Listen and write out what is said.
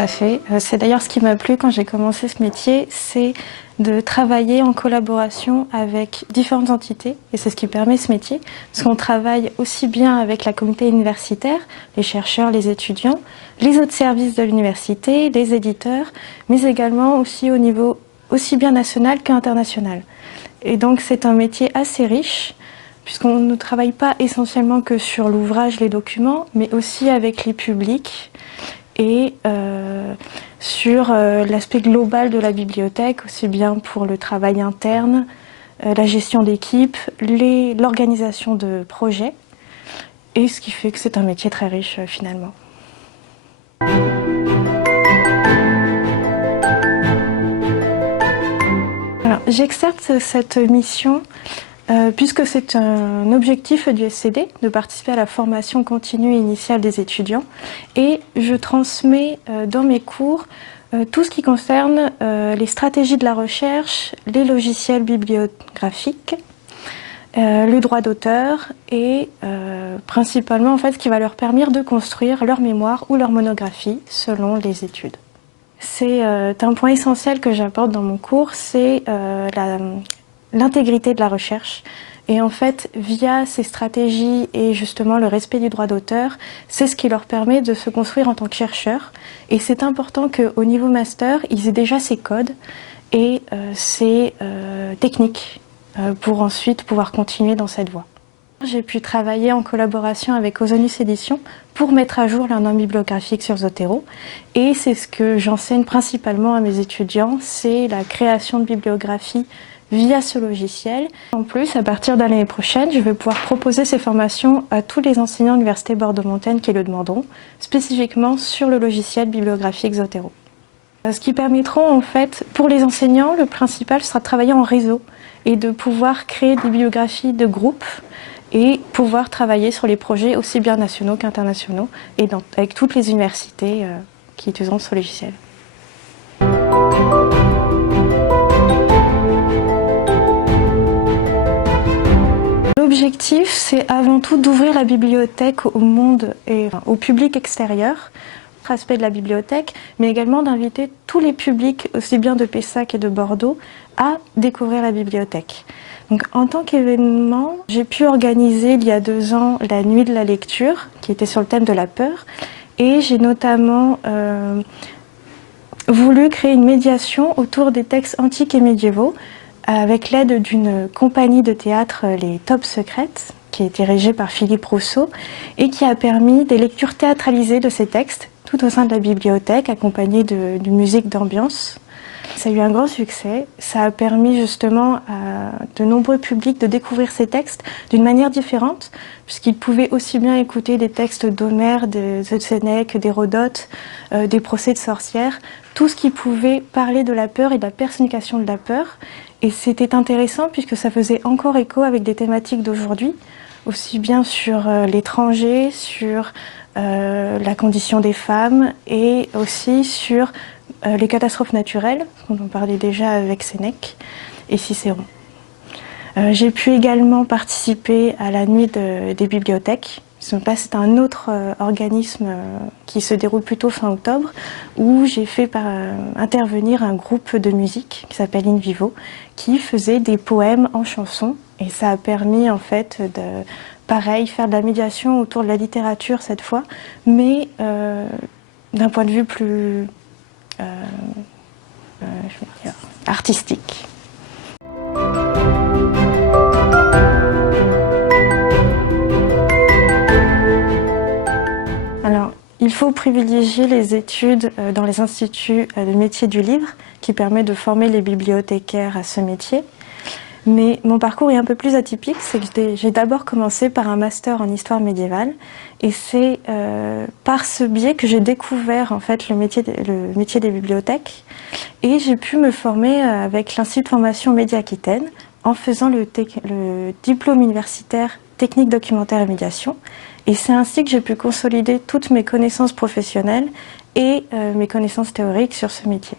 à fait. C'est d'ailleurs ce qui m'a plu quand j'ai commencé ce métier, c'est de travailler en collaboration avec différentes entités, et c'est ce qui permet ce métier, parce qu'on travaille aussi bien avec la communauté universitaire, les chercheurs, les étudiants, les autres services de l'université, les éditeurs, mais également aussi au niveau aussi bien national qu'international. Et donc c'est un métier assez riche, puisqu'on ne travaille pas essentiellement que sur l'ouvrage, les documents, mais aussi avec les publics et sur l'aspect global de la bibliothèque, aussi bien pour le travail interne, la gestion d'équipe, l'organisation de projets, et ce qui fait que c'est un métier très riche finalement. J'exerce cette mission puisque c'est un objectif du SCD de participer à la formation continue et initiale des étudiants, et je transmets dans mes cours tout ce qui concerne les stratégies de la recherche, les logiciels bibliographiques, le droit d'auteur et principalement en fait, ce qui va leur permettre de construire leur mémoire ou leur monographie selon les études. C'est un point essentiel que j'apporte dans mon cours, c'est l'intégrité de la recherche. Et en fait, via ces stratégies et justement le respect du droit d'auteur, c'est ce qui leur permet de se construire en tant que chercheurs. Et c'est important qu'au niveau master, ils aient déjà ces codes et ces techniques pour ensuite pouvoir continuer dans cette voie. J'ai pu travailler en collaboration avec Ozonius Éditions pour mettre à jour leur norme bibliographique sur Zotero. Et c'est ce que j'enseigne principalement à mes étudiants, c'est la création de bibliographie via ce logiciel. En plus, à partir de l'année prochaine, je vais pouvoir proposer ces formations à tous les enseignants de l'Université Bordeaux-Montaigne qui le demanderont, spécifiquement sur le logiciel bibliographique Zotero. Ce qui permettra en fait, pour les enseignants, le principal sera de travailler en réseau et de pouvoir créer des bibliographies de groupe et pouvoir travailler sur les projets aussi bien nationaux qu'internationaux et avec toutes les universités qui utiliseront ce logiciel. L'objectif, c'est avant tout d'ouvrir la bibliothèque au monde et au public extérieur, aspect de la bibliothèque, mais également d'inviter tous les publics, aussi bien de Pessac et de Bordeaux, à découvrir la bibliothèque. Donc, en tant qu'événement, j'ai pu organiser il y a 2 ans la nuit de la lecture, qui était sur le thème de la peur, et j'ai notamment voulu créer une médiation autour des textes antiques et médiévaux, avec l'aide d'une compagnie de théâtre, les Taupes Secrètes, qui est dirigée par Philippe Rousseau, et qui a permis des lectures théâtralisées de ces textes, tout au sein de la bibliothèque, accompagnées d'une musique d'ambiance. Ça a eu un grand succès, ça a permis justement à de nombreux publics de découvrir ces textes d'une manière différente, puisqu'ils pouvaient aussi bien écouter des textes d'Homère, de Sénèque, d'Hérodote, des procès de sorcières, tout ce qui pouvait parler de la peur et de la personnification de la peur. Et c'était intéressant puisque ça faisait encore écho avec des thématiques d'aujourd'hui, aussi bien sur l'étranger, sur la condition des femmes et aussi sur les catastrophes naturelles, dont on parlait déjà avec Sénèque et Cicéron. J'ai pu également participer à la nuit des bibliothèques. Là, c'est un autre organisme qui se déroule plutôt fin octobre, où j'ai fait intervenir un groupe de musique qui s'appelle In Vivo, qui faisait des poèmes en chansons. Et ça a permis en fait de, pareil, faire de la médiation autour de la littérature cette fois, mais d'un point de vue plus artistique. Alors, il faut privilégier les études dans les instituts de métier du livre, qui permet de former les bibliothécaires à ce métier. Mais mon parcours est un peu plus atypique, c'est que j'ai d'abord commencé par un master en histoire médiévale, et c'est par ce biais que j'ai découvert en fait le métier des bibliothèques, et j'ai pu me former avec l'Institut de formation Média-Aquitaine en faisant le diplôme universitaire technique documentaire et médiation, et c'est ainsi que j'ai pu consolider toutes mes connaissances professionnelles et mes connaissances théoriques sur ce métier.